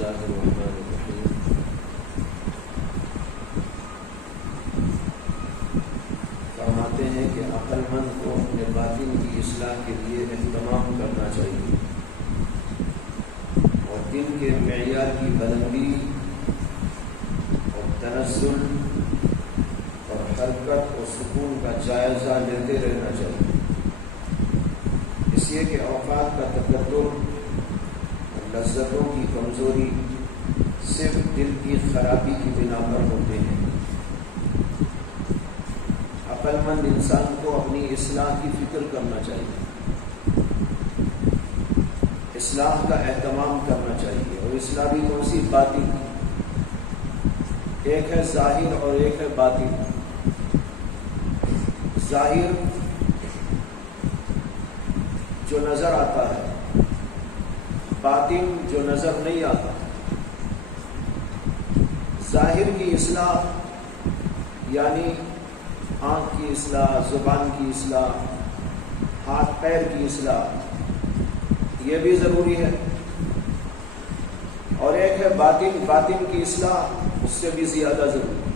اللہ الرحمن الرحیم۔ فرماتے ہیں کہ عقل مند کو اپنے باطن کی اصلاح کے لیے اہتمام کرنا چاہیے اور دن کے معیار کی بلندی اور تنزل اور حرکت اور سکون کا جائزہ لیتے رہنا چاہیے، اس لیے کہ اوقات کا تکدر اور لذتوں کی کمزوری صرف دل کی خرابی کی بنا پر ہوتے ہیں۔ عقل مند انسان کو اپنی اصلاح کی فکر کرنا چاہیے، اصلاح کا اہتمام کرنا چاہیے، اور اصلاح بھی کون سی؟ باطن۔ ایک ہے ظاہر اور ایک ہے باطن۔ ظاہر جو نظر آتا ہے، باطن جو نظر نہیں آتا۔ ظاہر کی اصلاح یعنی آنکھ کی اصلاح، زبان کی اصلاح، ہاتھ پیر کی اصلاح، یہ بھی ضروری ہے، اور ایک ہے باطن، باطن کی اصلاح اس سے بھی زیادہ ضروری ہے۔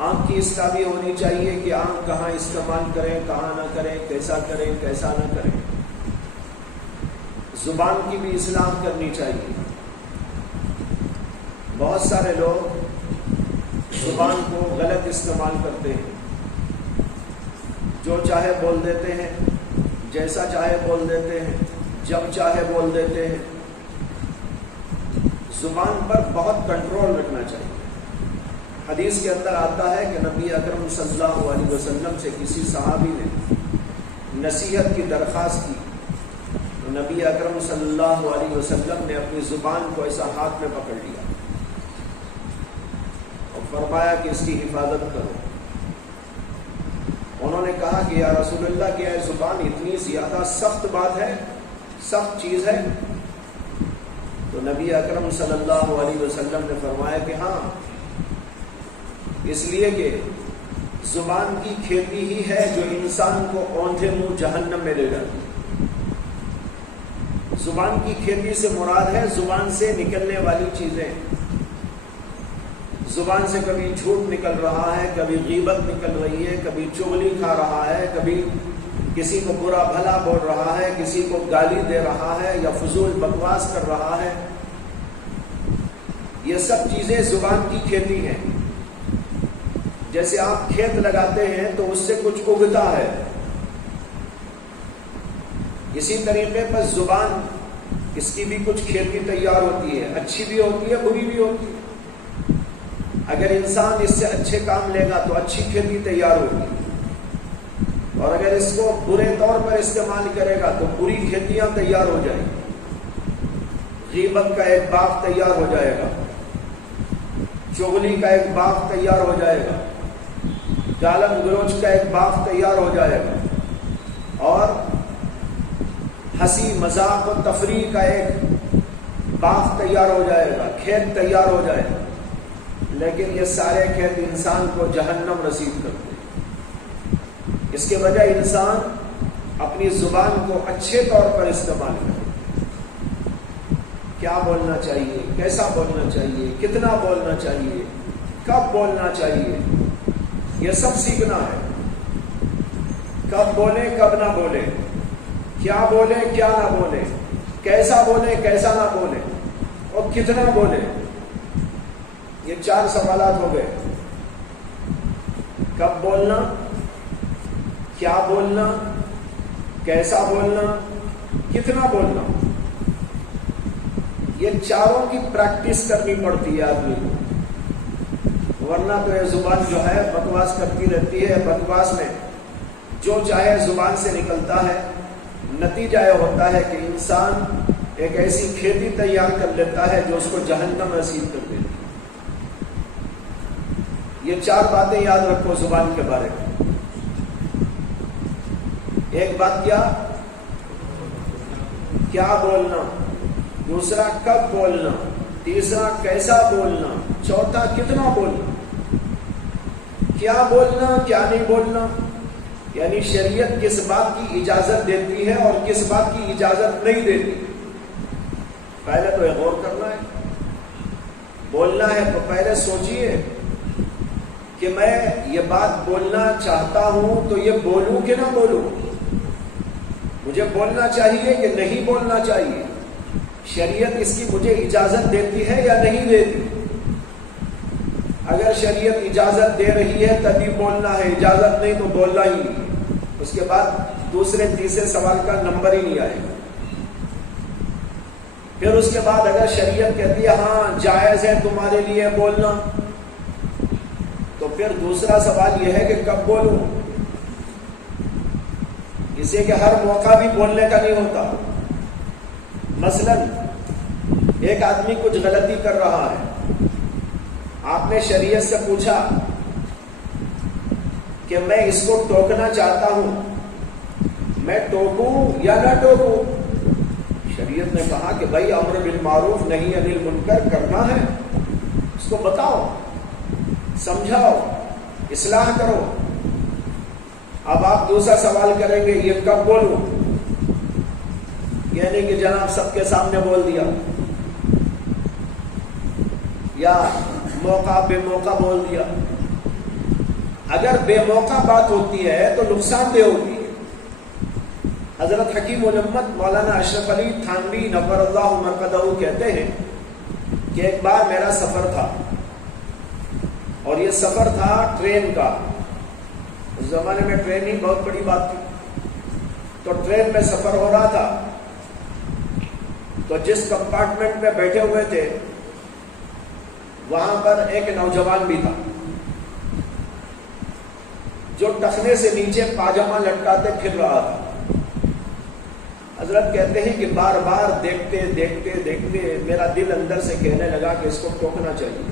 آنکھ کی اصلاح بھی ہونی چاہیے کہ آنکھ کہاں استعمال کریں، کہاں نہ کریں، کیسا کریں، کیسا نہ کریں۔ زبان کی بھی اصلاح کرنی چاہیے۔ بہت سارے لوگ زبان کو غلط استعمال کرتے ہیں، جو چاہے بول دیتے ہیں، جیسا چاہے بول دیتے ہیں، جب چاہے بول دیتے ہیں۔ زبان پر بہت کنٹرول رکھنا چاہیے۔ حدیث کے اندر آتا ہے کہ نبی اکرم صلی اللہ علیہ وسلم سے کسی صحابی نے نصیحت کی درخواست کی، تو نبی اکرم صلی اللہ علیہ وسلم نے اپنی زبان کو ایسا ہاتھ میں پکڑ لیا اور فرمایا کہ اس کی حفاظت کرو۔ انہوں نے کہا کہ یا رسول اللہ، کیا زبان اتنی زیادہ سخت بات ہے، سخت چیز ہے؟ تو نبی اکرم صلی اللہ علیہ وسلم نے فرمایا کہ ہاں، اس لیے کہ زبان کی کھیتی ہی ہے جو انسان کو اونھے منہ جہنم میں لے جاتی ہے۔ زبان کی کھیتی سے مراد ہے زبان سے نکلنے والی چیزیں۔ زبان سے کبھی جھوٹ نکل رہا ہے، کبھی غیبت نکل رہی ہے، کبھی چغلی کھا رہا ہے، کبھی کسی کو برا بھلا بول رہا ہے، کسی کو گالی دے رہا ہے، یا فضول بکواس کر رہا ہے۔ یہ سب چیزیں زبان کی کھیتی ہیں۔ جیسے آپ کھیت لگاتے ہیں تو اس سے کچھ اگتا ہے، اسی طریقے پر زبان، اس کی بھی کچھ کھیتی تیار ہوتی ہے، اچھی بھی ہوتی ہے، بری بھی ہوتی ہے۔ اگر انسان اس سے اچھے کام لے گا تو اچھی کھیتی تیار ہوگی، اور اگر اس کو برے طور پر استعمال کرے گا تو بری کھیتیاں تیار ہو جائیں گی۔ غیبت کا ایک باغ تیار ہو جائے گا، چغلی کا ایک باغ تیار ہو جائے گا، گالم گلوچ کا ایک باغ تیار ہو جائے گا، اور ہنسی مذاق و تفریح کا ایک باغ تیار ہو جائے گا، کھیت تیار ہو جائے گا۔ لیکن یہ سارے کھیت انسان کو جہنم رسید کرتے ہیں۔ اس کے بجائے انسان اپنی زبان کو اچھے طور پر استعمال کرے۔ کیا بولنا چاہیے، کیسا بولنا چاہیے، کتنا بولنا چاہیے، کب بولنا چاہیے، یہ سب سیکھنا ہے۔ کب بولے، کب نہ بولے، کیا بولے، کیا نہ بولے، کیسا بولے، کیسا نہ بولے، اور کتنا بولے۔ یہ 4 سوالات ہو گئے۔ کب بولنا، کیا بولنا، کیسا بولنا، کتنا بولنا۔ یہ چاروں کی پریکٹس کرنی پڑتی ہے آدمی کو، ورنہ تو یہ زبان جو ہے بکواس کرتی رہتی ہے۔ بکواس میں جو چاہے زبان سے نکلتا ہے، نتیجہ یہ ہوتا ہے کہ انسان ایک ایسی کھیتی تیار کر لیتا ہے جو اس کو جہنم رسید کر دیتی ہے۔ یہ 4 باتیں یاد رکھو زبان کے بارے میں۔ ایک بات کیا بولنا، دوسرا کب بولنا، تیسرا کیسا بولنا، چوتھا کتنا بولنا۔ کیا بولنا، کیا نہیں بولنا، یعنی شریعت کس بات کی اجازت دیتی ہے اور کس بات کی اجازت نہیں دیتی۔ پہلے تو یہ غور کرنا ہے، بولنا ہے تو پہلے سوچئے کہ میں یہ بات بولنا چاہتا ہوں تو یہ بولوں کہ نہ بولوں، مجھے بولنا چاہیے کہ نہیں بولنا چاہیے، شریعت اس کی مجھے اجازت دیتی ہے یا نہیں دیتی؟ اگر شریعت اجازت دے رہی ہے تبھی بولنا ہے، اجازت نہیں تو بولنا ہی نہیں، اس کے بعد دوسرے تیسرے سوال کا نمبر ہی نہیں آئے گا۔ پھر اس کے بعد اگر شریعت کہتی ہے ہاں جائز ہے تمہارے لیے بولنا، تو پھر دوسرا سوال یہ ہے کہ کب بولوں، اسے کہ ہر موقع بھی بولنے کا نہیں ہوتا۔ مثلا ایک آدمی کچھ غلطی کر رہا ہے، آپ نے شریعت سے پوچھا کہ میں اس کو ٹوکنا چاہتا ہوں، میں ٹوکوں یا نہ ٹوکوں؟ شریعت نے کہا کہ بھائی امر بالمعروف نہی عن المنکر کرنا ہے، اس کو بتاؤ، سمجھاؤ، اصلاح کرو۔ اب آپ دوسرا سوال کریں گے یہ کب بولوں، یعنی کہ جناب سب کے سامنے بول دیا یا موقع بے موقع بول دیا۔ اگر بے موقع بات ہوتی ہے تو نقصان دہ ہوتی ہے۔ حضرت حکیم الامت مولانا اشرف علی تھانوی نور اللہ مرقدہ کہتے ہیں کہ ایک بار میرا سفر تھا، اور یہ سفر تھا ٹرین کا۔ اس زمانے میں ٹرین ہی بہت بڑی بات تھی، تو ٹرین میں سفر ہو رہا تھا، تو جس کمپارٹمنٹ میں بیٹھے ہوئے تھے وہاں پر ایک نوجوان بھی تھا جو ٹخنے سے نیچے پاجامہ لٹکاتے پھر رہا تھا۔ حضرت کہتے ہیں کہ بار بار دیکھتے دیکھتے دیکھتے میرا دل اندر سے کہنے لگا کہ اس کو ٹوکنا چاہیے۔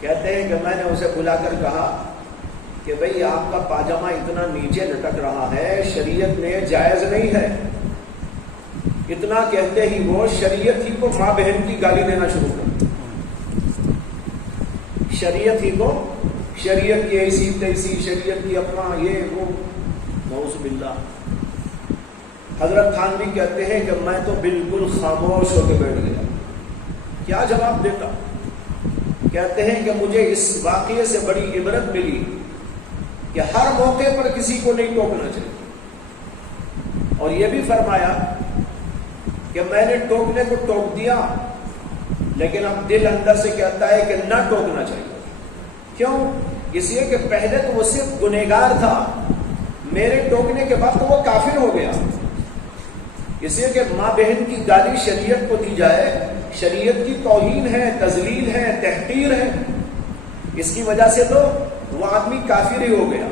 کہتے ہیں کہ میں نے اسے بلا کر کہا کہ بھئی آپ کا پاجامہ اتنا نیچے لٹک رہا ہے، شریعت میں جائز نہیں ہے۔ اتنا کہتے ہی وہ شریعت ہی کو ماں بہن کی گالی دینا شروع کر، شریعت ہی کو، شریعت کی ایسی تیسی، شریعت کی اپنا یہ وہ، نعوذ باللہ۔ حضرت تھانوی کہتے ہیں کہ میں تو بالکل خاموش ہو کے بیٹھ گیا، کیا جواب دیتا؟ کہتے ہیں کہ مجھے اس واقعے سے بڑی عبرت ملی کہ ہر موقع پر کسی کو نہیں ٹوکنا چاہیے، اور یہ بھی فرمایا کہ میں نے ٹوکنے کو ٹوک دیا لیکن اب دل اندر سے کہتا ہے کہ نہ ٹوکنا چاہیے۔ کیوں؟ اس لیے کہ پہلے تو وہ صرف گنہگار تھا، میرے ٹوکنے کے بعد تو وہ کافر ہو گیا۔ اس لیے کہ ماں بہن کی گالی شریعت کو دی جائے، شریعت کی توہین ہے، تذلیل ہے، تحقیر ہے، اس کی وجہ سے تو وہ آدمی کافر ہی ہو گیا۔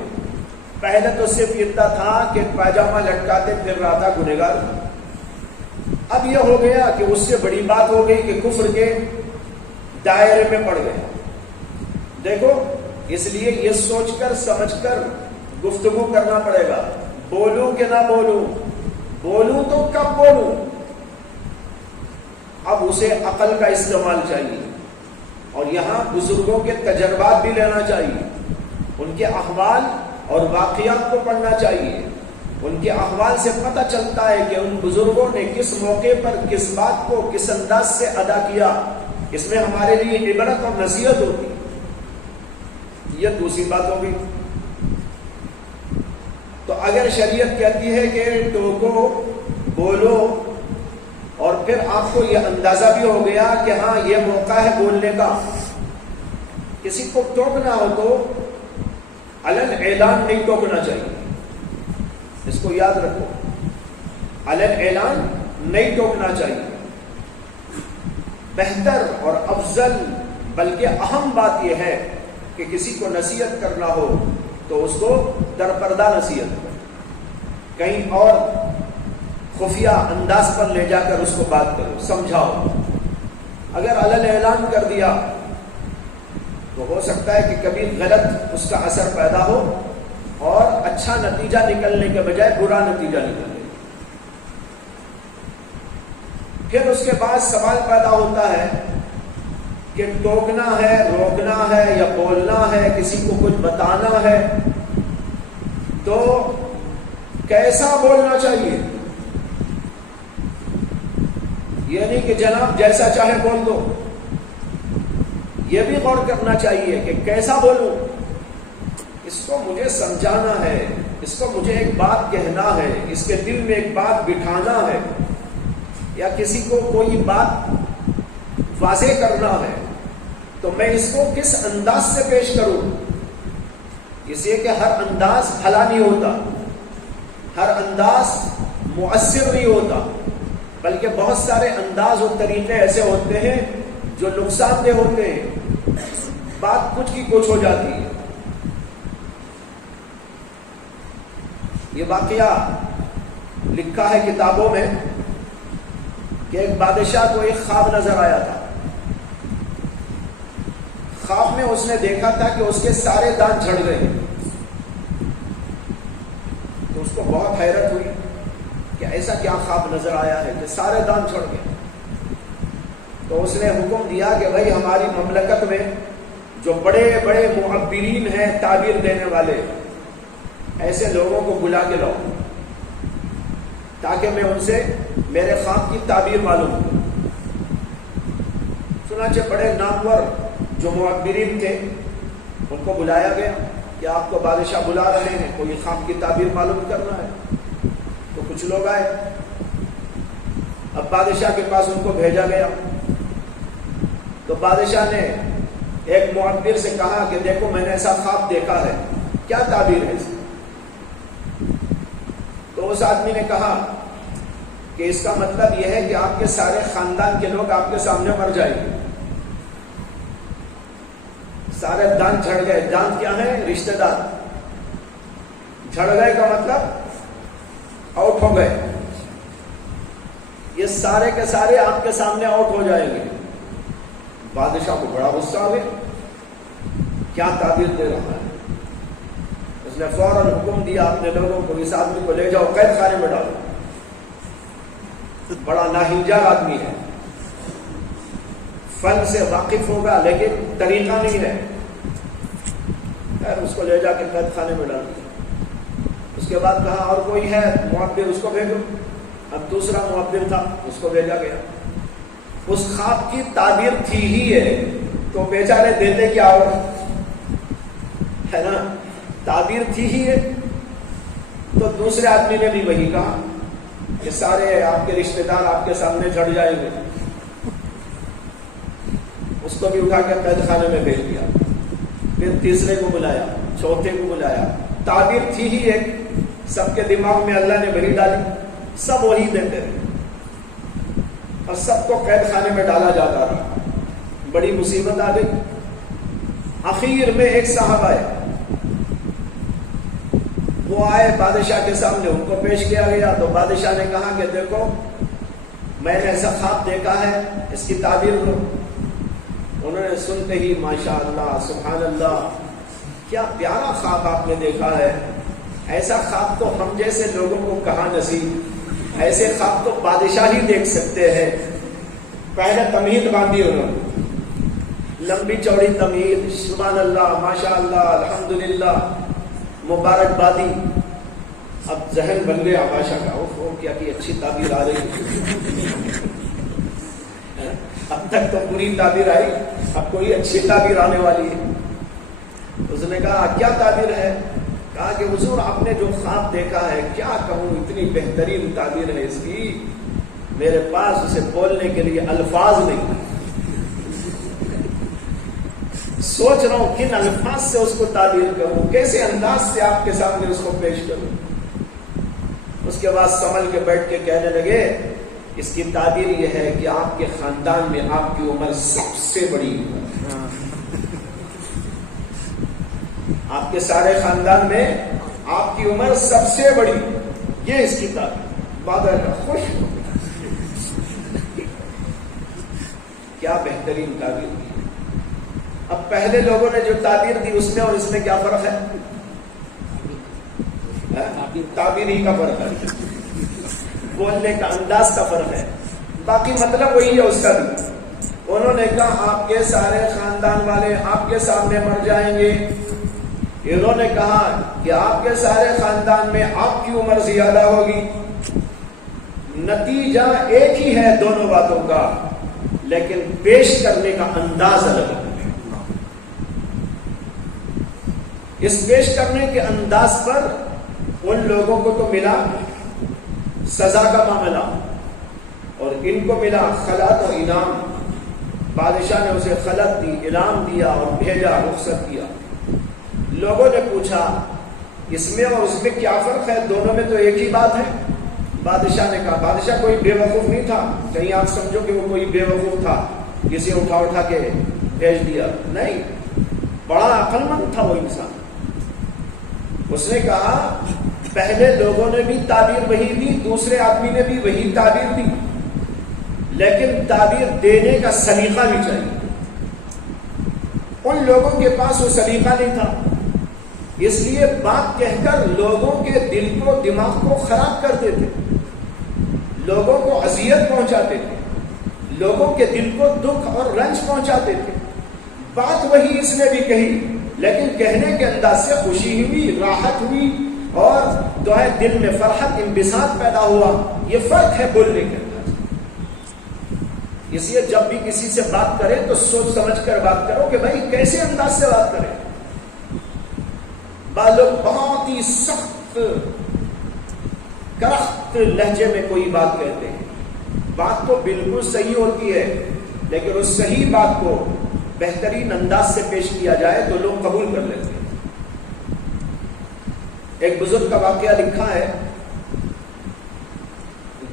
پہلے تو صرف اتنا تھا کہ پاجامہ لٹکاتے پھر رہا تھا، گنہگار تھا، اب یہ ہو گیا کہ اس سے بڑی بات ہو گئی کہ کفر کے دائرے میں پڑ گیا۔ دیکھو، اس لیے یہ سوچ کر سمجھ کر گفتگو کرنا پڑے گا، بولوں کہ نہ بولوں، بولوں تو کب بولوں۔ اب اسے عقل کا استعمال چاہیے، اور یہاں بزرگوں کے تجربات بھی لینا چاہیے، ان کے احوال اور واقعات کو پڑھنا چاہیے۔ ان کے احوال سے پتہ چلتا ہے کہ ان بزرگوں نے کس موقع پر کس بات کو کس انداز سے ادا کیا، اس میں ہمارے لیے عبرت اور نصیحت ہوتی۔ یہ دوسری بات ہوگی۔ تو اگر شریعت کہتی ہے کہ ٹوکو، بولو، اور پھر آپ کو یہ اندازہ بھی ہو گیا کہ ہاں یہ موقع ہے بولنے کا، کسی کو ٹوکنا ہو تو علن اعلان نہیں ٹوکنا چاہیے، اس کو یاد رکھو، علن اعلان نہیں ٹوکنا چاہیے۔ بہتر اور افضل بلکہ اہم بات یہ ہے کہ کسی کو نصیحت کرنا ہو تو اس کو در پردہ نصیحت کرو، کہیں اور خفیہ انداز پر لے جا کر اس کو بات کرو، سمجھاؤ۔ اگر علن اعلان کر دیا تو ہو سکتا ہے کہ کبھی غلط اس کا اثر پیدا ہو اور اچھا نتیجہ نکلنے کے بجائے برا نتیجہ نکلے۔ پھر اس کے بعد سوال پیدا ہوتا ہے کہ ٹوکنا ہے، روکنا ہے یا بولنا ہے، کسی کو کچھ بتانا ہے تو کیسا بولنا چاہیے؟ یہ نہیں کہ جناب جیسا چاہے بول دو، یہ بھی غور کرنا چاہیے کہ کیسا بولوں، اس کو مجھے سمجھانا ہے، اس کو مجھے ایک بات کہنا ہے، اس کے دل میں ایک بات بٹھانا ہے، یا کسی کو کوئی بات واضح کرنا ہے، تو میں اس کو کس انداز سے پیش کروں؟ اس لیے کہ ہر انداز بھلا نہیں ہوتا، ہر انداز مؤثر نہیں ہوتا، بلکہ بہت سارے انداز اور طریقے ایسے ہوتے ہیں جو نقصان دہ ہوتے ہیں، بات کچھ کی کچھ ہو جاتی ہے۔ یہ واقعہ لکھا ہے کتابوں میں کہ ایک بادشاہ کو ایک خواب نظر آیا تھا۔ خواب میں اس نے دیکھا تھا کہ اس کے سارے دانت جھڑ گئے، تو اس کو بہت حیرت ہوئی کہ ایسا کیا خواب نظر آیا ہے کہ سارے دانت جھڑ گئے۔ تو اس نے حکم دیا کہ بھائی ہماری مملکت میں جو بڑے بڑے معبرین ہیں، تعبیر دینے والے، ایسے لوگوں کو بلا کے لاؤ تاکہ میں ان سے میرے خواب کی تعبیر معلوم ہو۔ چنانچہ بڑے نامور جو معبرین تھے ان کو بلایا گیا کہ آپ کو بادشاہ بلا رہے ہیں، کوئی خواب کی تعبیر معلوم کرنا ہے۔ تو کچھ لوگ آئے، اب بادشاہ کے پاس ان کو بھیجا گیا۔ تو بادشاہ نے ایک معبر سے کہا کہ دیکھو میں نے ایسا خواب دیکھا ہے، کیا تعبیر ہے اس کی؟ تو اس آدمی نے کہا کہ اس کا مطلب یہ ہے کہ آپ کے سارے خاندان کے لوگ آپ کے سامنے مر جائیں گے۔ سارے دانت جھڑ گئے، دانت کیا ہے؟ رشتہ دار۔ جھڑ گئے کا مطلب آؤٹ ہو گئے، یہ سارے کے سارے آپ کے سامنے آؤٹ ہو جائیں گے۔ بادشاہ کو بڑا غصہ آ گیا، کیا تعبیر دے رہا ہے؟ اس نے فوراً حکم دیا اپنے لوگوں کو، اس آدمی کو لے جاؤ قید خانے میں ڈالو۔ بڑا ناہنجار آدمی ہے، فن سے واقف ہوگا لیکن طریقہ نہیں ہے، اس کو لے جا کے قید خانے میں ڈال دیا۔ اس کے بعد کہا اور کوئی ہے معبر، اس کو بھیجو۔ اب دوسرا معبر تھا، اس کو بھیجا گیا۔ اس خواب کی تعبیر تھی ہی ہے تو بیچارے دیتے کیا اور ہے نا، تعبیر تھی ہی ہے۔ تو دوسرے آدمی نے بھی وہی کہا کہ سارے آپ کے رشتہ دار آپ کے سامنے جھڑ جائیں گے۔ اس کو بھی اٹھا کے قید خانے میں بھیج دیا۔ پھر تیسرے کو بلایا، چوتھے کو بلایا، تعبیر تھی ہی ایک، سب کے دماغ میں اللہ نے وہی ڈالی، سب وہی دیتے رہے اور سب کو قید خانے میں ڈالا جاتا رہا۔ بڑی مصیبت آ گئی۔ آخر میں ایک صاحب آئے، وہ آئے بادشاہ کے سامنے، ان کو پیش کیا گیا۔ تو بادشاہ نے کہا کہ دیکھو میں نے ایسا خواب دیکھا ہے، اس کی تعبیر دو۔ انہوں نے سنتے ہی ماشاء اللہ سبحان اللہ، کیا پیارا خواب آپ نے دیکھا ہے، ایسا خواب تو ہم جیسے لوگوں کو کہاں نصیب، ایسے خواب تو بادشاہ ہی دیکھ سکتے ہیں۔ پہلے تمہید باندھی انہوں نے، لمبی چوڑی تمہید، سبحان اللہ ماشاء اللہ الحمدللہ مبارکبادی۔ اب ذہن بن گیا بادشاہ کا، وہ کیا کہ اچھی تعبیر آ رہی، اب تک تو پوری تعبیر آئی، اب کوئی اچھی تعبیر آنے والی ہے۔ اس نے کہا کیا تعبیر ہے؟ کہا کہ حضور آپ نے جو خواب دیکھا ہے، کیا کہوں اتنی بہترین تعبیر ہے اس کی، میرے پاس اسے بولنے کے لیے الفاظ نہیں، سوچ رہا ہوں کن الفاظ سے اس کو تعبیر کروں، کیسے انداز سے آپ کے سامنے اس کو پیش کروں۔ اس کے بعد سنبھل کے بیٹھ کے کہنے لگے اس کی تعبیر یہ ہے کہ آپ کے خاندان میں آپ کی عمر سب سے بڑی ہے، آپ کے سارے خاندان میں آپ کی عمر سب سے بڑی، یہ اس کی تعبیر۔ بادل خوش ہو گیا، کیا بہترین تعبیر دی۔ اب پہلے لوگوں نے جو تعبیر دی اس میں اور اس میں کیا فرق ہے؟ تعبیر ہی کا فرق ہے، بولنے کا انداز کا فرق ہے، باقی مطلب وہی ہے اس کا بھی۔ انہوں نے کہا آپ کے سارے خاندان والے آپ کے سامنے مر جائیں گے، انہوں نے کہا کہ آپ کے سارے خاندان میں آپ کی عمر زیادہ ہوگی۔ نتیجہ ایک ہی ہے دونوں باتوں کا، لیکن پیش کرنے کا انداز الگ ہے۔ اس پیش کرنے کے انداز پر ان لوگوں کو تو ملا سزا کا معاملہ، اور ان کو ملا خلعت اور انعام۔ بادشاہ نے اسے خلعت دی، انعام دیا اور بھیجا، رخصت کیا۔ لوگوں نے پوچھا اس میں اور اس میں کیا فرق ہے؟ دونوں میں تو ایک ہی بات ہے۔ بادشاہ نے کہا، بادشاہ کوئی بے وقوف نہیں تھا، کہیں آپ سمجھو کہ وہ کوئی بے وقوف تھا جسے اٹھا کے بھیج دیا، نہیں، بڑا عقل مند تھا وہ انسان۔ اس نے کہا پہلے لوگوں نے بھی تعبیر وہی دی، دوسرے آدمی نے بھی وہی تعبیر دی، لیکن تعبیر دینے کا سلیقہ بھی چاہیے۔ ان لوگوں کے پاس وہ سلیقہ نہیں تھا، اس لیے بات کہہ کر لوگوں کے دل کو، دماغ کو خراب کرتے تھے، لوگوں کو اذیت پہنچاتے تھے، لوگوں کے دل کو دکھ اور رنج پہنچاتے تھے۔ بات وہی اس نے بھی کہی، لیکن کہنے کے انداز سے خوشی ہوئی، راحت ہوئی، اور جو ہے دل میں فرحت، انبساط پیدا ہوا۔ یہ فرق ہے بولنے کے انداز۔ اس لیے جب بھی کسی سے بات کرے تو سوچ سمجھ کر بات کرو کہ بھائی کیسے انداز سے بات کریں۔ بعض لوگ بہت ہی سخت کرخت لہجے میں کوئی بات کہتے ہیں، بات تو بالکل صحیح ہوتی ہے، لیکن اس صحیح بات کو بہترین انداز سے پیش کیا جائے تو لوگ قبول کر لیتے ہیں۔ ایک بزرگ کا واقعہ لکھا ہے،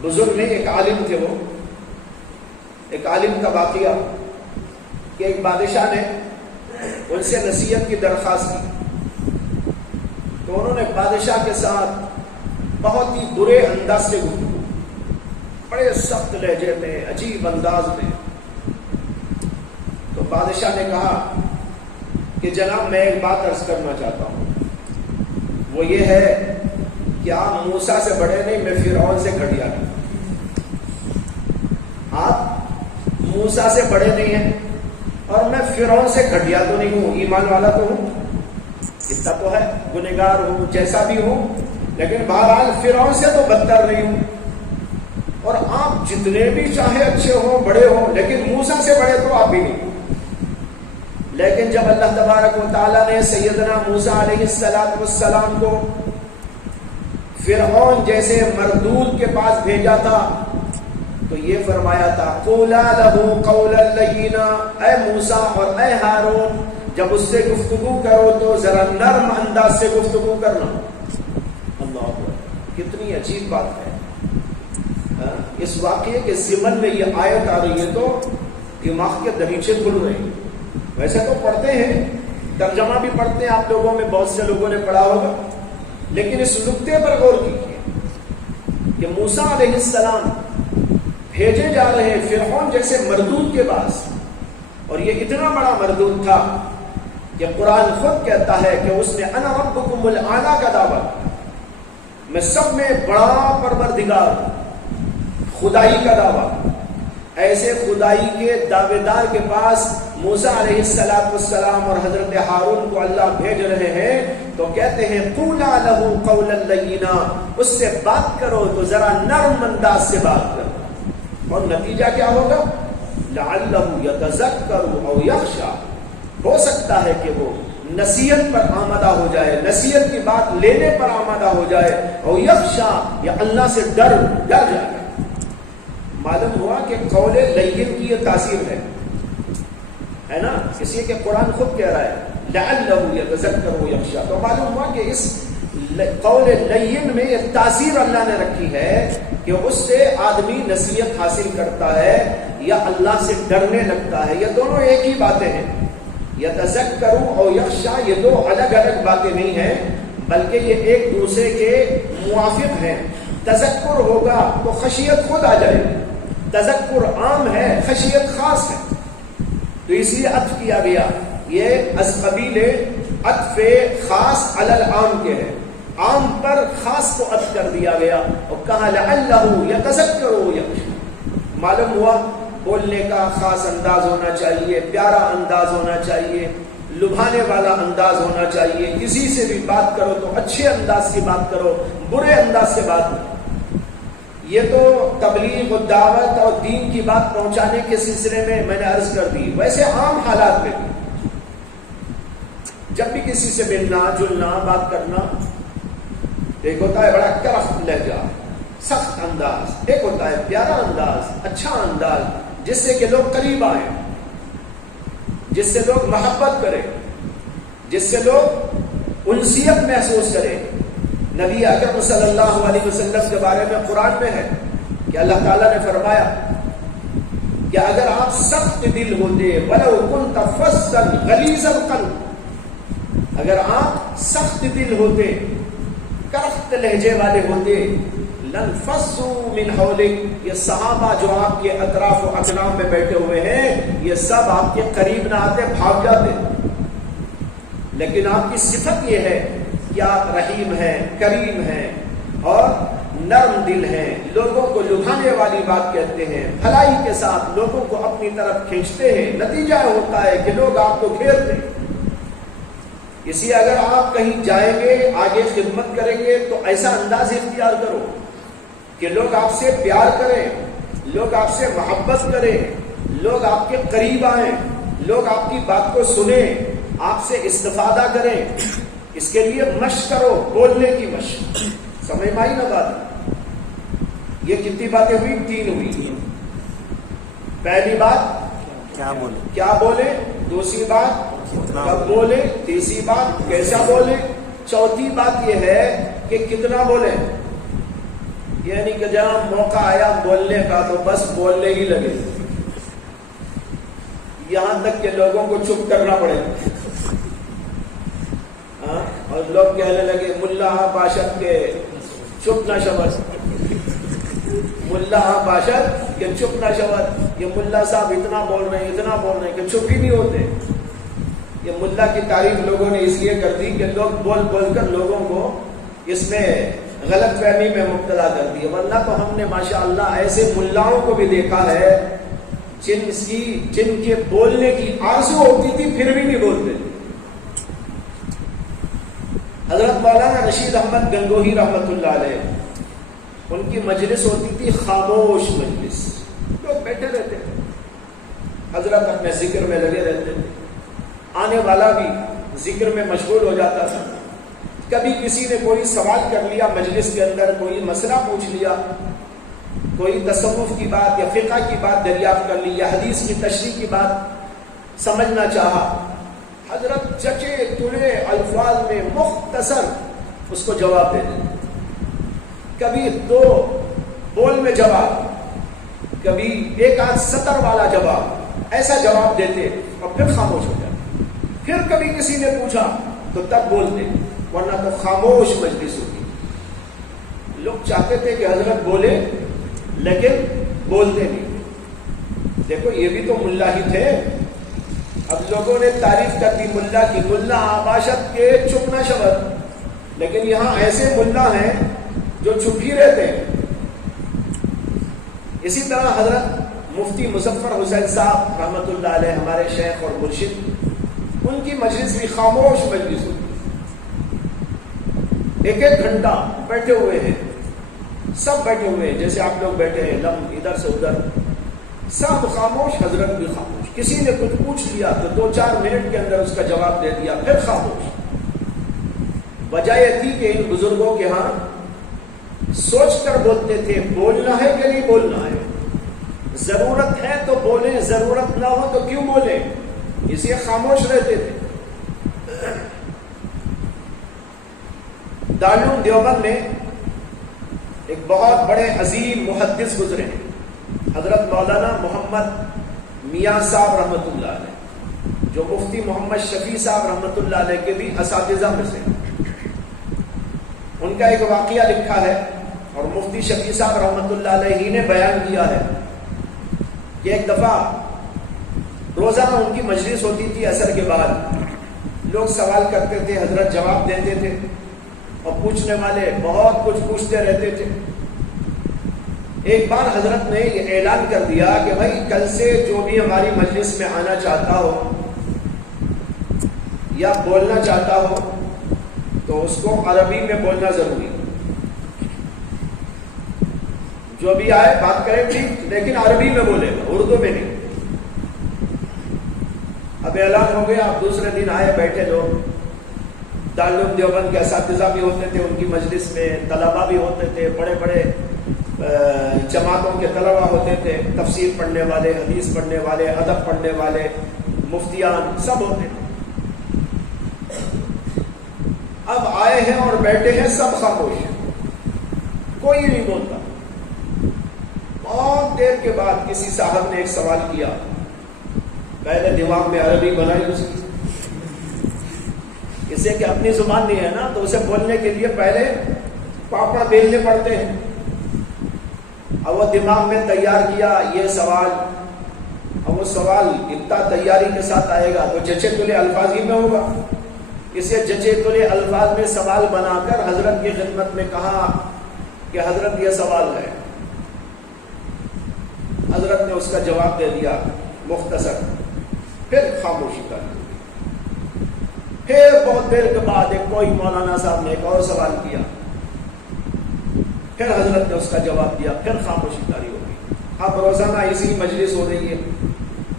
بزرگ نے، ایک عالم تھے، وہ ایک عالم کا واقعہ کہ ایک بادشاہ نے ان سے نصیحت کی درخواست کی، تو انہوں نے بادشاہ کے ساتھ بہت ہی برے انداز سے گفتگو، بڑے سخت لہجے میں، عجیب انداز میں۔ تو بادشاہ نے کہا کہ جناب میں ایک بات عرض کرنا چاہتا ہوں، وہ یہ ہے کہ آپ موسیٰ سے بڑے نہیں، میں فرعون سے گھٹیا نہیں۔ آپ موسیٰ سے بڑے نہیں ہیں اور میں فرعون سے گھٹیا تو نہیں ہوں، ایمان والا تو ہوں، اتنا تو ہے، گنہگار ہوں، جیسا بھی ہوں، لیکن بہرحال فرعون سے تو بدتر نہیں ہوں۔ اور آپ جتنے بھی چاہے اچھے ہوں، بڑے ہوں، لیکن موسیٰ سے بڑے تو آپ بھی نہیں۔ لیکن جب اللہ تبارک و تعالیٰ نے سیدنا موسیٰ علیہ السلام کو فرعون جیسے مردود کے پاس بھیجا تھا تو یہ فرمایا تھا قولا لہ قولا لینا، اے موسیٰ اور اے ہارون جب اس سے گفتگو کرو تو ذرا نرم انداز سے گفتگو کرنا۔ اللہ اکبر، کتنی عجیب بات ہے۔ اس واقعے کے ضمن میں یہ آیت آ رہی ہے تو دماغ کے دریچے کھل رہے ہیں۔ ویسے تو پڑھتے ہیں، ترجمہ بھی پڑھتے ہیں، آپ لوگوں میں بہت سے لوگوں نے پڑھا ہوگا، لیکن اس نقطے پر غور کیجیے کہ موسیٰ علیہ السلام بھیجے جا رہے ہیں فرعون جیسے مردود کے پاس، اور یہ اتنا بڑا مردود تھا کہ قرآن خود کہتا ہے کہ اس نے انا ربکم الاعلی کا دعویٰ، میں سب میں بڑا پروردگار، خدائی کا دعویٰ۔ ایسے خدائی کے دعوے دار کے پاس موسیٰ علیہ السلام اور حضرت ہارون کو اللہ بھیج رہے ہیں تو کہتے ہیں قولا لہ قولا لینا، اس سے بات کرو تو ذرا نرم انداز سے بات کرو، اور نتیجہ کیا ہوگا؟ لعلہ یتذکر او یخشی، ہو سکتا ہے کہ وہ نصیحت پر آمادہ ہو جائے، نصیحت کی بات لینے پر آمادہ ہو جائے، او یخشی، یا اللہ سے ڈر جائے۔ معلوم ہوا کہ قول لین کی یہ تاثیر ہے نا، اس لیے کہ قرآن خود کہہ رہا ہے لعلہ یتذکر و یخشی، تو معلوم ہوا کہ اس قول لین میں یہ تاثیر اللہ نے رکھی ہے کہ اس سے آدمی نصیحت حاصل کرتا ہے یا اللہ سے ڈرنے لگتا ہے۔ یہ دونوں ایک ہی باتیں ہیں، یتذکر و یخشی، یہ دو الگ الگ باتیں نہیں ہیں، بلکہ یہ ایک دوسرے کے موافق ہیں۔ تذکر ہوگا تو خشیت خود آ جائے گی، تذکر عام ہے، خشیت خاص ہے، تو اس لیے عطف کیا گیا، یہ از قبیل عطف خاص علی العام کے ہے، عام پر خاص کو عطف کر دیا گیا اور کہا لعلہ یتذکر و یخشی۔ معلوم ہوا بولنے کا خاص انداز ہونا چاہیے، پیارا انداز ہونا چاہیے، لبھانے والا انداز ہونا چاہیے، کسی سے بھی بات کرو تو اچھے انداز کی بات کرو، برے انداز سے بات کرو۔ یہ تو تبلیغ و دعوت اور دین کی بات پہنچانے کے سلسلے میں نے عرض کر دی. ویسے عام حالات میں بھی جب بھی کسی سے ملنا جلنا بات کرنا، ایک ہوتا ہے بڑا کرخت لہجہ سخت انداز، ایک ہوتا ہے پیارا انداز اچھا انداز جس سے کہ لوگ قریب آئیں، جس سے لوگ محبت کریں، جس سے لوگ انسیت محسوس کریں. نبی اکرم صلی اللہ علیہ وسلم کے بارے میں قرآن میں ہے کہ اللہ تعالیٰ نے فرمایا کہ اگر آپ سخت دل ہوتے وَلَوْ كُنْتَ فَظًّا غَلِيظَ الْقَلْبِ، اگر آپ سخت دل ہوتے کرخت لہجے والے ہوتے لَنْفَضُّوا مِنْ حَوْلِكَ، یہ صحابہ جو آپ کے اطراف و اکنام میں بیٹھے ہوئے ہیں یہ سب آپ کے قریب نہ آتے، بھاگ جاتے. لیکن آپ کی صفت یہ ہے کہ آپ رحیم ہیں، کریم ہیں اور نرم دل ہیں، لوگوں کو لبھانے والی بات کہتے ہیں، بھلائی کے ساتھ لوگوں کو اپنی طرف کھینچتے ہیں. نتیجہ ہوتا ہے کہ لوگ آپ کو گھیرتے ہیں. اس لیے اگر آپ کہیں جائیں گے آگے خدمت کریں گے تو ایسا انداز اختیار کرو کہ لوگ آپ سے پیار کریں، لوگ آپ سے محبت کریں، لوگ آپ کے قریب آئیں، لوگ آپ کی بات کو سنیں، آپ سے استفادہ کریں. اس کے لیے مشق کرو، بولنے کی مشق. سمجھ میں آئی نا بات؟ یہ کتنی باتیں ہوئی؟ 3 ہوئی. پہلی بات کیا بولے، دوسری بات کب بولے، تیسری بات کیسا بولے، چوتھی بات یہ ہے کہ کتنا بولے. یعنی کہ جہاں موقع آیا بولنے کا تو بس بولنے ہی لگے، یہاں تک کہ لوگوں کو چپ کرنا پڑے. اور لوگ کہنے لگے ملا باشد کے چپ نہ شبد، ملا باشد کے چپ نہ شبد. یہ ملا صاحب اتنا بول رہے ہیں اتنا بول رہے ہیں کہ چپ ہی نہیں ہوتے. یہ ملا کی تعریف لوگوں نے اس لیے کر دی کہ لوگ بول بول کر لوگوں کو اس میں غلط فہمی میں مبتلا کر دی. ورنہ تو ہم نے ماشاءاللہ ایسے ملاؤں کو بھی دیکھا ہے جن کے بولنے کی آرزو ہوتی تھی پھر بھی نہیں بولتے. حضرت مولانا رشید احمد گنگوہی رحمۃ اللہ علیہ، ان کی مجلس ہوتی تھی خاموش مجلس، لوگ بیٹھے رہتے تھے، حضرت اپنے ذکر میں لگے رہتے تھے، آنے والا بھی ذکر میں مشغول ہو جاتا تھا. کبھی کسی نے کوئی سوال کر لیا مجلس کے اندر، کوئی مسئلہ پوچھ لیا، کوئی تصوف کی بات یا فقہ کی بات دریافت کر لی یا حدیث کی تشریح کی بات سمجھنا چاہا، حضرت چچے تڑے الفاظ میں مختصر اس کو جواب دے دیتے. کبھی 2 بول میں جواب، کبھی 1 آدھ سطر والا جواب، ایسا جواب دیتے اور پھر خاموش ہو جاتے. پھر کبھی کسی نے پوچھا تو تب بولتے، ورنہ تو خاموش مجلس ہوتی. لوگ چاہتے تھے کہ حضرت بولے لیکن بولتے نہیں. دیکھو یہ بھی تو ملا ہی تھے. اب لوگوں نے تعریف کر دی ملا کی، ملا آباشت کے چپ نہ شبد، لیکن یہاں ایسے ملا ہیں جو چپ ہی رہتے ہیں. اسی طرح حضرت مفتی مظفر حسین صاحب رحمۃ اللہ علیہ ہمارے شیخ اور مرشد، ان کی مجلس بھی خاموش مجلس ہوتی. 1 گھنٹہ بیٹھے ہوئے ہیں، سب بیٹھے ہوئے ہیں جیسے آپ لوگ بیٹھے ہیں، لم ادھر سے ادھر، سب خاموش، حضرت بھی خاموش. کسی نے کچھ پوچھ لیا تو 2-4 منٹ کے اندر اس کا جواب دے دیا، پھر خاموش. وجہ یہ تھی کہ ان بزرگوں کے ہاں سوچ کر بولتے تھے بولنا ہے کہ نہیں بولنا ہے، ضرورت ہے تو بولیں، ضرورت نہ ہو تو کیوں بولیں، اس لیے خاموش رہتے تھے. دارالعلوم دیوبند میں ایک بہت بڑے عظیم محدث گزرے ہیں، حضرت مولانا محمد میاں صاحب رحمۃ اللہ علیہ، جو مفتی محمد شفیع صاحب رحمۃ اللہ علیہ کے بھی اساتذہ میں سے. ان کا ایک واقعہ لکھا ہے اور مفتی شفیع صاحب رحمۃ اللہ علیہ ہی نے بیان کیا ہے کہ ایک دفعہ روزانہ ان کی مجلس ہوتی تھی عصر کے بعد. لوگ سوال کرتے تھے، حضرت جواب دیتے تھے اور پوچھنے والے بہت کچھ پوچھتے رہتے تھے. ایک بار حضرت نے یہ اعلان کر دیا کہ بھائی کل سے جو بھی ہماری مجلس میں آنا چاہتا ہو یا بولنا چاہتا ہو تو اس کو عربی میں بولنا ضروری. جو بھی آئے بات کرے ٹھیک، لیکن عربی میں بولے گا، اردو میں نہیں۔ اب اعلان ہو گیا، اب دوسرے دن آئے بیٹھے لوگ، دارالعلوم دیوبند کے اساتذہ بھی ہوتے تھے ان کی مجلس میں، طلبا بھی ہوتے تھے، بڑے بڑے جماعتوں کے طلبا ہوتے تھے، تفسیر پڑھنے والے، حدیث پڑھنے والے، ادب پڑھنے والے، مفتیان سب ہوتے تھے۔ اب آئے ہیں اور بیٹھے ہیں، سب خاموش ہیں، کوئی نہیں بولتا۔ بہت دیر کے بعد کسی صاحب نے ایک سوال کیا، پہلے دماغ میں عربی بنائی اس کی، اسے کہ اپنی زبان نہیں ہے نا، تو اسے بولنے کے لیے پہلے پاپڑ بیلنے پڑتے ہیں۔ اب وہ دماغ میں تیار کیا یہ سوال، اب وہ سوال اتنا تیاری کے ساتھ آئے گا تو جچے تلے الفاظ ہی میں ہوگا، اسے جچے تلے الفاظ میں سوال بنا کر حضرت کی خدمت میں کہا کہ حضرت یہ سوال ہے۔ حضرت نے اس کا جواب دے دیا مختصر، پھر خاموشی کر لی۔ پھر بہت دیر کے بعد ایک کوئی مولانا صاحب نے ایک اور سوال کیا، پھر حضرت نے اس کا جواب دیا، پھر خاموشی کاری ہو گئی۔ اب روزانہ اسی مجلس ہو رہی ہے،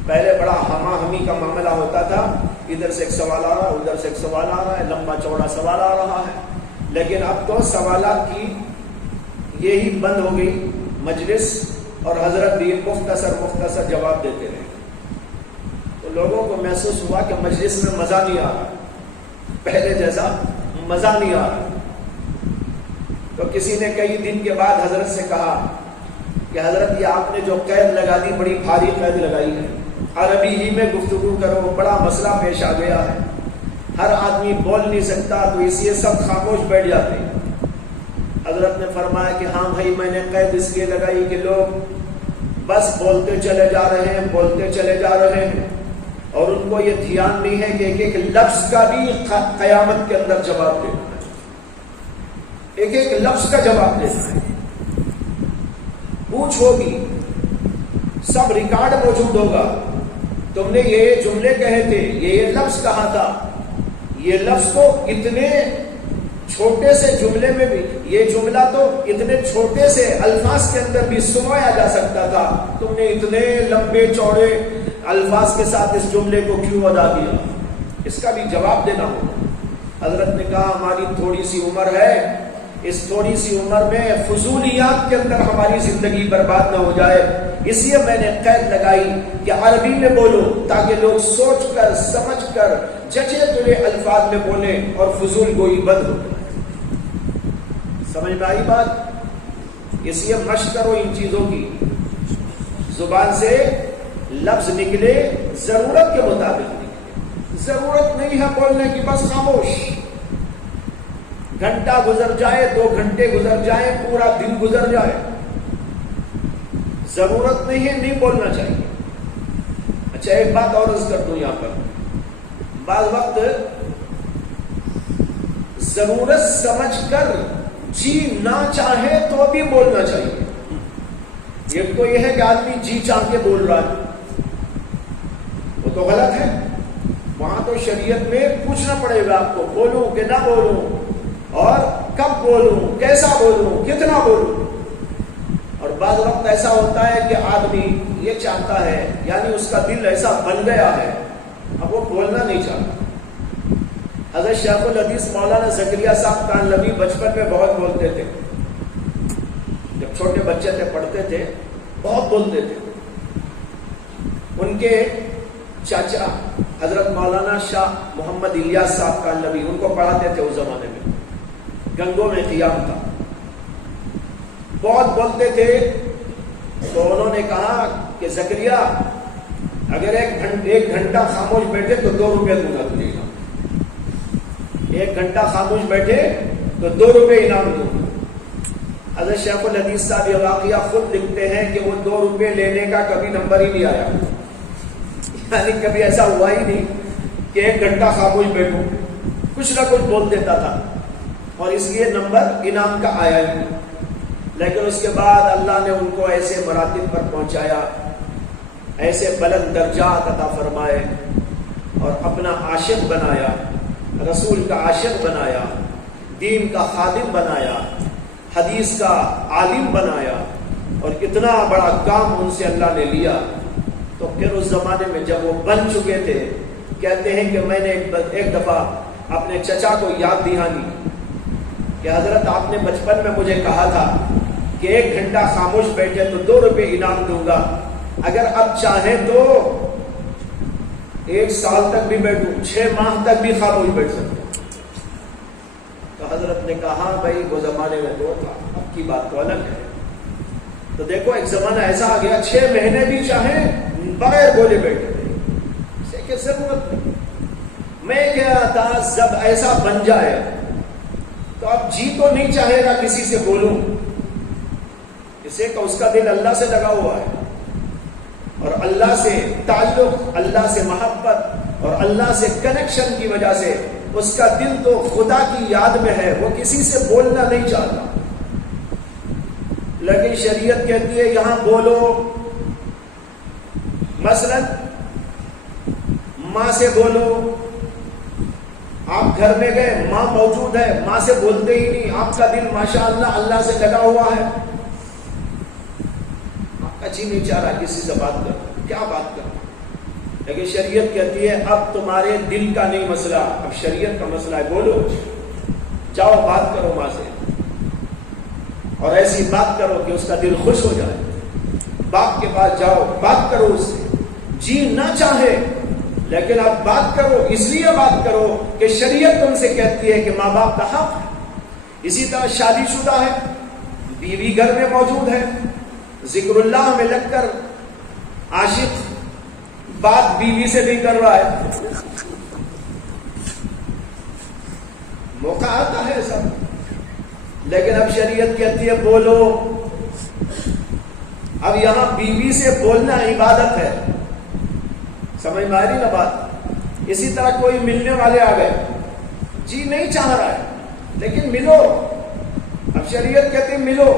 پہلے بڑا ہما ہمی کا معاملہ ہوتا تھا، ادھر سے ایک سوال آ رہا ہے، ادھر سے ایک سوال آ رہا ہے، لمبا چوڑا سوال آ رہا ہے، لیکن اب تو سوالات کی یہی بند ہو گئی مجلس، اور حضرت بھی مختصر جواب دیتے رہے۔ تو لوگوں کو محسوس ہوا کہ مجلس میں مزہ نہیں آ رہا، پہلے جیسا مزہ نہیں آ رہا۔ تو کسی نے کئی دن کے بعد حضرت سے کہا کہ حضرت یہ آپ نے جو قید لگا دی بڑی بھاری قید لگائی ہے، عربی ہی میں گفتگو کرو، بڑا مسئلہ پیش آ گیا ہے، ہر آدمی بول نہیں سکتا، تو اس لیے سب خاموش بیٹھ جاتے ہیں۔ حضرت نے فرمایا کہ ہاں بھائی، میں نے قید اس لیے لگائی کہ لوگ بس بولتے چلے جا رہے ہیں، بولتے چلے جا رہے ہیں، اور ان کو یہ دھیان نہیں ہے کہ ایک ایک لفظ کا بھی قیامت کے اندر جواب دینا ہے، ایک ایک لفظ کا جواب دینا ہے۔ پوچھ ہوگی، سب ریکارڈ موجود ہوگا، تم نے یہ جملے کہے تھے، یہ لفظ کہا تھا، یہ لفظ تو اتنے چھوٹے سے جملے میں بھی، یہ جملہ تو اتنے چھوٹے سے الفاظ کے اندر بھی سنایا جا سکتا تھا، تم نے اتنے لمبے چوڑے الفاظ کے ساتھ اس جملے کو کیوں ادا کیا؟ اس کا بھی جواب دینا ہوگا۔ حضرت نے کہا ہماری تھوڑی سی عمر ہے، اس تھوڑی سی عمر میں فضولیات کے اندر ہماری زندگی برباد نہ ہو جائے، اس لیے میں نے قید لگائی کہ عربی میں بولو تاکہ لوگ سوچ کر سمجھ کر جچے تلے الفاظ میں بولیں اور فضول گوئی بند ہو جائے۔ سمجھ میں آئی بات؟ اس لیے مشق کرو ان چیزوں کی، زبان سے لفظ نکلے ضرورت کے مطابق نکلے، ضرورت نہیں ہے بولنے کی، بس خاموش۔ گھنٹہ گزر جائے، 2 گھنٹے گزر جائیں، پورا دن گزر جائے، ضرورت نہیں ہے، نہیں بولنا چاہیے۔ اچھا ایک بات اور عرض کر دوں یہاں پر، بعض وقت ضرورت سمجھ کر جی نہ چاہے تو بھی بولنا چاہیے۔ ایک تو یہ ہے کہ آدمی جی چاہ کے بول رہا ہے، وہ تو غلط ہے، وہاں تو شریعت میں پوچھنا پڑے گا آپ کو، بولوں کہ نہ بولوں، اور کب بولوں، کیسا بولوں، کتنا بولوں۔ اور بعض وقت ایسا ہوتا ہے کہ آدمی یہ چاہتا ہے، یعنی اس کا دل ایسا بن گیا ہے، اب وہ بولنا نہیں چاہتا۔ حضرت شیخ الحدیث مولانا زکریہ صاحب کانلوی بچپن میں بہت بولتے تھے، جب چھوٹے بچے تھے پڑھتے تھے بہت بولتے تھے۔ ان کے چاچا حضرت مولانا شاہ محمد الیاس صاحب کانلوی ان کو پڑھاتے تھے، اس زمانے میں گنگوں میں قیام تھا، بہت بولتے تھے۔ تو انہوں نے کہا کہ زکریا اگر ایک گھنٹہ خاموش بیٹھے تو 2 روپے دوں گا تجھے، 1 گھنٹہ خاموش بیٹھے تو 2 روپے انعام دوں گا۔ حضرت شیخ الحدیث صاحب یہ واقعہ خود لکھتے ہیں کہ وہ 2 روپے لینے کا کبھی نمبر ہی نہیں آیا، یعنی کبھی ایسا ہوا ہی نہیں کہ 1 گھنٹہ خاموش بیٹھوں، کچھ نہ کچھ بول دیتا تھا، اور اس لیے نمبر انعام کا آیا ہی نہیں۔ لیکن اس کے بعد اللہ نے ان کو ایسے مراتب پر پہنچایا، ایسے بلند درجات عطا فرمائے، اور اپنا عاشق بنایا، رسول کا عاشق بنایا، دین کا خادم بنایا، حدیث کا عالم بنایا، اور اتنا بڑا کام ان سے اللہ نے لیا. تو پھر اس زمانے میں جب وہ بن چکے تھے، کہتے ہیں کہ میں نے ایک دفعہ اپنے چچا کو یاد دہانی کہ حضرت آپ نے بچپن میں مجھے کہا تھا کہ 1 گھنٹہ خاموش بیٹھے تو 2 روپے انعام دوں گا، اگر اب چاہیں تو 1 سال تک بھی بیٹھوں، 6 ماہ تک بھی خاموش بیٹھ سکتا ہوں. تو حضرت نے کہا ہاں بھائی وہ زمانے میں تو تھا، اب کی بات تو الگ ہے. تو دیکھو ایک زمانہ ایسا آ گیا 6 مہینے بھی چاہیں بغیر بولے بیٹھے تھے، اسے کہ ضرورت نہیں. میں کہہ رہا تھا جب ایسا بن جائے تو اب جی تو نہیں چاہے گا کسی سے بولوں، اسے کہ اس کا دل اللہ سے لگا ہوا ہے اور اللہ سے تعلق، اللہ سے محبت اور اللہ سے کنیکشن کی وجہ سے اس کا دل تو خدا کی یاد میں ہے، وہ کسی سے بولنا نہیں چاہتا. لیکن شریعت کہتی ہے یہاں بولو. مثلا ماں سے بولو، آپ گھر میں گئے ماں موجود ہے، ماں سے بولتے ہی نہیں، آپ کا دل ماشاءاللہ اللہ سے لگا ہوا ہے، آپ کا جی نہیں چاہ رہا کسی سے بات کرو، کیا بات کرو. لیکن شریعت کہتی ہے اب تمہارے دل کا نہیں مسئلہ، اب شریعت کا مسئلہ ہے. بولو، جاؤ بات کرو ماں سے، اور ایسی بات کرو کہ اس کا دل خوش ہو جائے. باپ کے پاس جاؤ، بات کرو اس سے، جی نہ چاہے لیکن اب بات کرو. اس لیے بات کرو کہ شریعت تم سے کہتی ہے کہ ماں باپ کا حق ہے. اسی طرح شادی شدہ ہے، بیوی گھر میں موجود ہے، ذکر اللہ میں لگ کر عاشق بات بیوی سے نہیں کر رہا ہے، موقع آتا ہے سب. لیکن اب شریعت کہتی ہے بولو. اب یہاں بیوی سے بولنا عبادت ہے، سمجھ میں آ رہی نا بات. اسی طرح کوئی ملنے والے آ گئے، جی نہیں چاہ رہا ہے لیکن ملو. اب شریعت کہتی ہے ملو.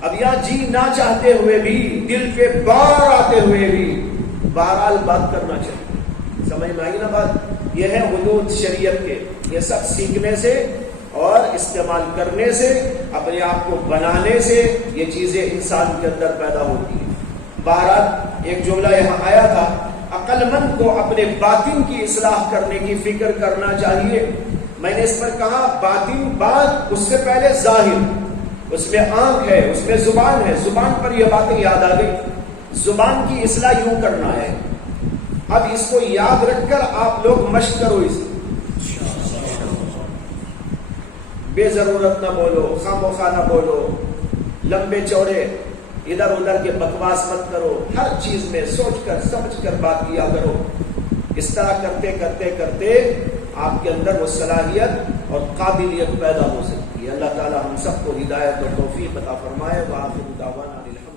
اب یہاں جی نہ چاہتے ہوئے بھی، دل کے بار آتے ہوئے بھی بہرحال بات کرنا چاہیے. سمجھ میں آئی نا بات. یہ ہے حدود شریعت کے. یہ سب سیکھنے سے اور استعمال کرنے سے، اپنے آپ کو بنانے سے یہ چیزیں انسان کے اندر پیدا ہوتی ہیں. بہرحال ایک جملہ یہاں آیا تھا، عقل مند کو اپنے باطن کی اصلاح کرنے کی فکر کرنا چاہیے. میں نے اس پر کہا باطن بات، اس سے پہلے ظاہر، اس میں آنکھ ہے، اس میں زبان ہے. زبان پر یہ باتیں یاد آ گئی. زبان کی اصلاح یوں کرنا ہے. اب اس کو یاد رکھ کر آپ لوگ مشق کرو. اس بے ضرورت نہ بولو، خام و خواہ نہ بولو، لمبے چوڑے ادھر ادھر کے بکواس مت کرو. ہر چیز میں سوچ کر سمجھ کر بات کیا کرو. اس طرح کرتے کرتے کرتے آپ کے اندر وہ صلاحیت اور قابلیت پیدا ہو سکتی ہے. اللہ تعالی ہم سب کو ہدایت اور توفیق عطا فرمائے. وآخر دعوانا الحمد